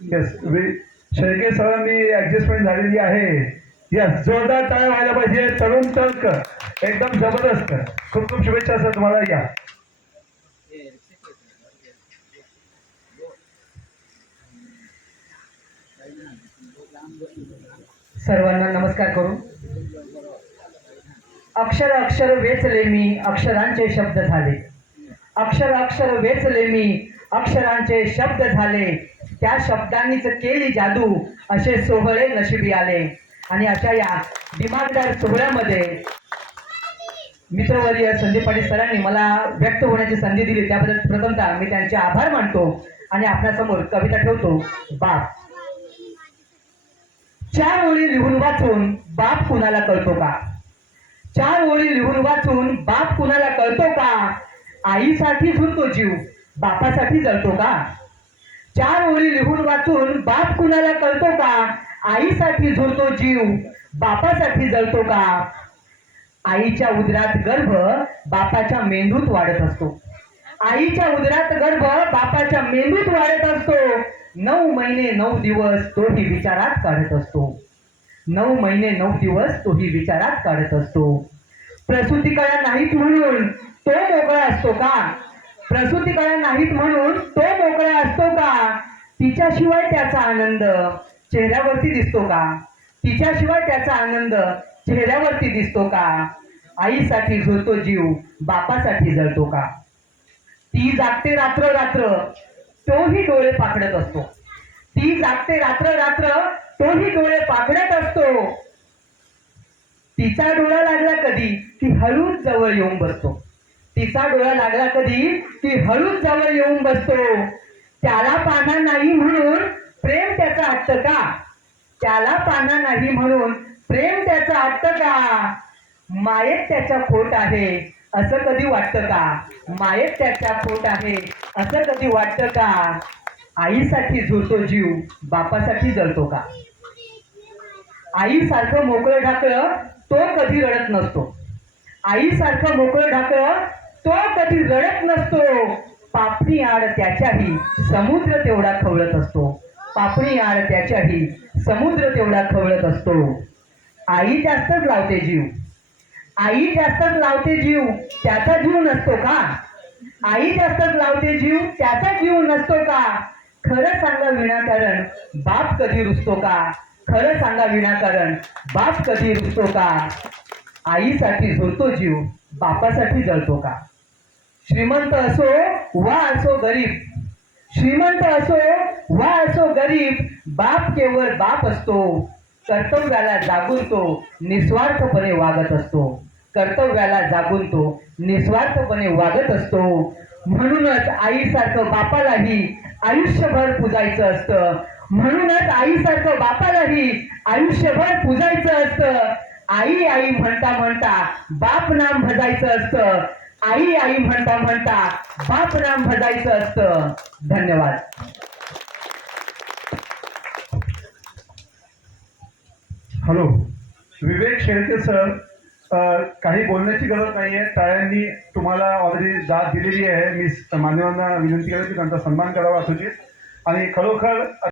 Yes, Shelke सरांनी adjustment झालेली आहे. यस, जोरदार टाळ्या व्हायला पाहिजे. तरुण तर्क एकदम जबरदस्त. खूप खूप शुभेच्छा सर तुम्हाला. या सर्वांना नमस्कार करू. अक्षर अक्षर वेचले मी, अक्षरांचे शब्द झाले. अक्षर अक्षर वेचले मी, अक्षरांचे शब्द झाले. त्या शब्दांनीच केली जादू, असे सोहळे नशिबी आले. आणि अशा या दिमागदार सोहळ्यामध्ये मित्रवर्य संदीप पाटील सरांनी मला व्यक्त होण्याची संधी दिली, त्याबद्दल प्रथमतः मी त्यांचे आभार मानतो. आणि आपल्यासमोर कविता ठेवतो. बाप. चार ओळी लिहून वाचून बाप कुणाला कळतो का? चार ओळी लिहून वाचून बाप कुणाला कळतो का? आईसाठी झुरतो जीव, बापासाठी जळतो का? चार ओळी लिहून वाचून बाप कुणाला कळतो का? आईसाठी झुरतो जीव, बापासाठी जळतो का? आईच्या उदरात गर्भ बापाच्या मेंदूत वाढत असतो. आईच्या उदरात गर्भ बापाच्या मेंदूत वाढत असतो. 9 महिने 9 दिवस तोही विचारात काढत असतो. 9 महिने 9 दिवस तोही विचारात काढत असतो. प्रसूती कळ्या नाहीत म्हणून तो मोकळा असतो का? प्रसूती कळ्या नाहीत म्हणून तो मोकळा असतो का? तिच्याशिवाय त्याचा आनंद चेहऱ्यावरती दिसतो का? तिच्याशिवाय त्याचा आनंद चेहऱ्यावरती दिसतो का? आईसाठी झुरतो जीव, बापासाठी जळतो का? ती जागते रात्र रात्र, तोही डोळे पाखडत असतो. ती जागते रात्र रात्र, तोही डोळे पाखडत असतो. तिचा डोळा लागला कधी ती हळूच जवळ येऊन बसतो. तिचा डोळा लागला कधी ती हळूच जवळ येऊन बसतो. त्याला पाना नाही म्हणून प्रेम त्याचा हट्ट का? त्याला पाना नाही म्हणून प्रेम त्याचा हट्ट का? मायेत त्याच्या खोट आहे असं कधी वाटतं का? मायेत त्याच्या खोट आहे असं कधी वाटतं का? आईसाठी झुरतो जीव, बापासाठी जळतो का? आईसारखं मोकळं ढाकळं तो कधी रडत नसतो. आईसारखं मोकळं ढाकळं तो कधी रडत नसतो. पापणी आड त्याच्याही समुद्र तेवढा खवळत असतो. पापणी आड त्याच्याही समुद्र तेवढा खवळत असतो. आई जास्तच लावते जीव, आई जास्तच लावते जीव, त्याचा जीव नसतो का? आई जास्तच लावते जीव, त्याचा जीव नसतो का? खरं सांगा विनाकारण बाप कधी रुसतो का? खरं सांगा विनाकारण बाप कधी रुसतो का? आईसाठी झुरतो जीव, बापासाठी जळतो का? श्रीमंत असो वा असो गरीब, श्रीमंत असो वा असो गरीब, बाप केवळ बाप असतो. कर्तव्याला जागून तो निस्वार्थपणे वागत असतो. कर्तव्याला जागून तो निस्वार्थपणे वागत असतो. म्हणूनच आईसारखं बापालाही आयुष्यभर पूजायचं असतं. म्हणूनच आईसारखं बापालाही आयुष्यभर पूजायचं असतं. आई आई म्हणता म्हणता बाप नाम भजायचं असतं. आई आई म्हणता म्हणता बाप नाम भजायचं असतं. धन्यवाद. हॅलो, विवेक शेळके सर, काही बोलण्याची गरज नाहीये. टाळ्यांनी तुम्हाला ऑलरेडी दाद दिलेली आहे. मी मान्यवरांना विनंती करेन की त्यांचा सन्मान करावा सूचित. आणि खरोखर